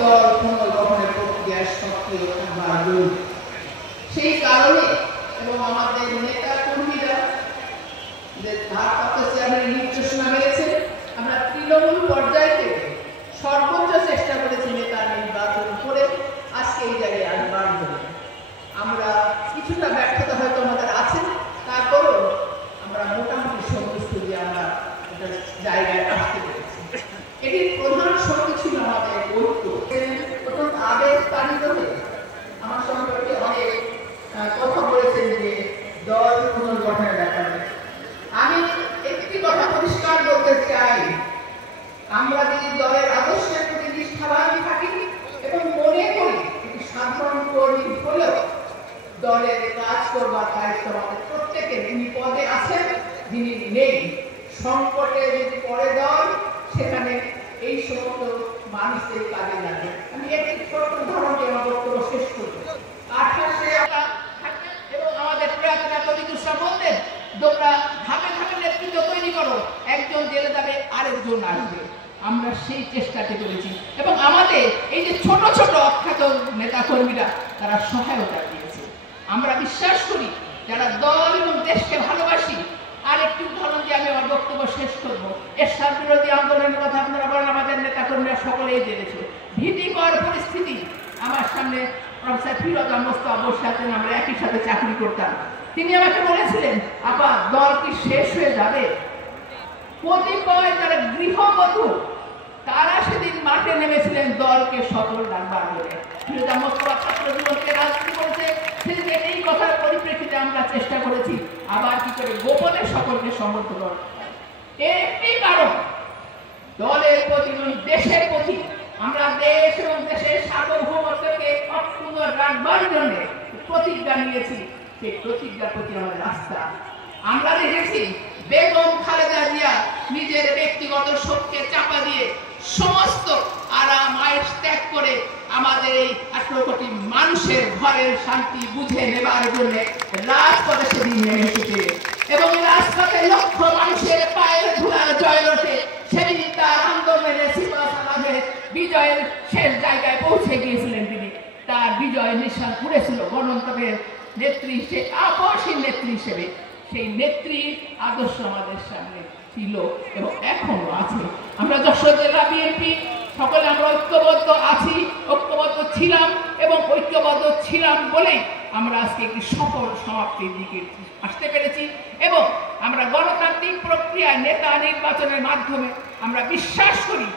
দল পুনর্গঠনের প্রক্রিয়ায় সক্রিয় থাকবার জরুরি। সেই কারণে এবং আমাদের নেতা কর্মীরা যে ভারপ্রাপ্ত চেয়ারম্যানের নির্দেশনা মেনেছে, আমরা তৃণমূল পর্যায় থেকে সর্বোচ্চ চেষ্টা করেছি নেতা নির্বাচন করে আজকে এই জায়গায় আসবার জন্য। আমরা কিছুটা ব্যর্থতা হয়তো আমাদের আছে, তারপরও আমরা মোটামুটি সন্তুষ্ট যে আমরা একটা জায়গায় আসতে পেরেছি। এটির প্রধান শক্তি ছিল আমাদের ঐক্য। প্রথম আবেগ তাড়িত হয়ে আমার সম্পর্কে অনেক কথা বলেছেন যে দল পুনর্গঠনের ব্যাপারে। আমি একটি কথা পরিষ্কার বলতে চাই, আমরা যদি দলের আদর্শের প্রতি নিষ্ঠাবান থাকি এবং মনে করি একটি সাধারণ কর্মী হলেও দলের কাজ করবার দায়িত্ব আমাদের প্রত্যেকের। যিনি পদে আছেন, যিনি নেই, সংকটে যদি পড়ে দল, সেখানে এই সমস্ত মানুষদের কাজে লাগে। আমি একটি ছোট্ট উদাহরণ দিয়ে আমার বক্তব্য শেষ করব। 28-এ এবং আমাদের প্রিয়তমা কবি দুষ্টা বলতেন, তোমরা ধাপে ধাপে নেতৃত্ব তৈরি করো, একজন জেলে যাবে আরেকজন আসবে। আমরা সেই চেষ্টাটি করেছি এবং আমাদের এই যে ছোট ছোট অখ্যাত নেতা কর্মীরা তারা সহায়তা দিয়েছে। আমরা বিশ্বাস করি যারা দল এবং দেশকে ভালোবাসি। আর একটি উদাহরণ দিয়ে আমি আমার বক্তব্য শেষ করব। এরশাদ বিরোধী আন্দোলনের কথা আপনারা বলেন, আমাদের নেতা কর্মীরা সকলেই জেনেছে। ভীতিকর পরিস্থিতি। আমার সামনে প্রফেসর ফিরোজ মোস্তফা বসে আছেন, আমরা একই সাথে চাকরি করতাম। তিনি আমাকে বলেছিলেন, আপা দল কি শেষ হয়ে যাবে? কতিপয় যারা গৃহবধূ তারা সেদিন মাঠে নেমেছিলেন দলকে সফল রাখবার জন্য। ফিরোজ মোস্তফা ছাত্র জীবনকে রাজনীতি করেছে, সেদিন এই কথার পরিপ্রেক্ষিতে আমরা চেষ্টা করেছি আবার কি করে গোপনে সকলকে সমর্থন করা। এর একটি কারণ দলের প্রতি, দেশের প্রতি, আমরা দেশ এবং দেশের সার্বভৌমত্বকে অক্ষুণ্ণ রাখবার জন্য প্রতিজ্ঞা নিয়েছি। সেই প্রতিজ্ঞার প্রতি আমাদের আস্থা। আমরা দেখেছি বেগম খালেদা জিয়া নিজের ব্যক্তিগত শোককে চাপা দিয়ে সমস্ত আরাম আয়েশ ত্যাগ করে আমাদের এই 18 কোটি মানুষের ঘরের শান্তি বুঝে নেবার জন্য রাজপথে সেদিন নেমে এসেছে এবং রাজপথে লক্ষ মানুষের পায়ের ধুলার জয় ওঠে। সেদিন তার আন্দোলনের বিজয়ের শেষ জায়গায় পৌঁছে গিয়েছিলেন তিনি। তার বিজয় নিশান উড়েছিল গণতন্ত্রের নেত্রী, সে আপসীন নেত্রী হিসেবে। সেই নেত্রীর আদর্শ আমাদের সামনে ছিল এবং এখনো আছে। আমরা যশোর জেলা বিএনপি সকলে আমরা ঐক্যবদ্ধ আছি, ঐক্যবদ্ধ ছিলাম এবং ঐক্যবদ্ধ ছিলাম বলেই আমরা আজকে একটি সফল সমাপ্তির দিকে আসতে পেরেছি এবং আমরা গণতান্ত্রিক প্রক্রিয়ায় নেতা নির্বাচনের মাধ্যমে আমরা বিশ্বাস করি